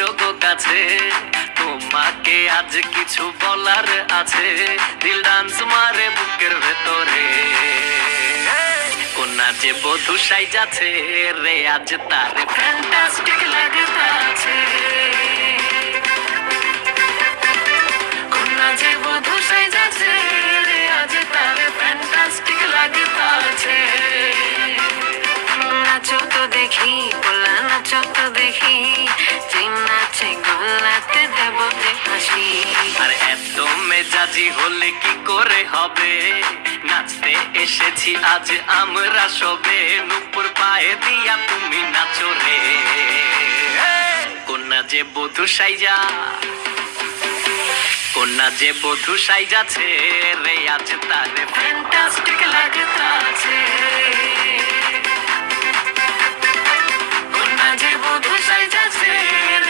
এসো গো কাছে, তোমাকে আজ কিছু বলার আছে, দিল ডান্স মারে বুকের ভেতরে। কোনা যে বধূ সাইজাছে রে আজ তারে ফ্যান্টাস্টিক লাগতাছে। কোনা যে বধূ সাইজাছে রে আজ তারে ফ্যান্টাস্টিক লাগতাছে। নাচো তো দেখি পোলা, নাচো তো দেখি, যে নাচে গোলাতে দেব যে হাসি। আর এত মেজাজি হলে কি করে হবে, নাচতে এসেছি আজ আমরা সবে, নুপুর পায়ে দিয়া তুমি নাচো রে। কোনা যে বধূ সাইজা, কোনা যে বধূ সাইজাছে রে আজ তারে ফ্যান্টাস্টিক লাগতাছে। কোনা যে বধূ সাইজাছে রে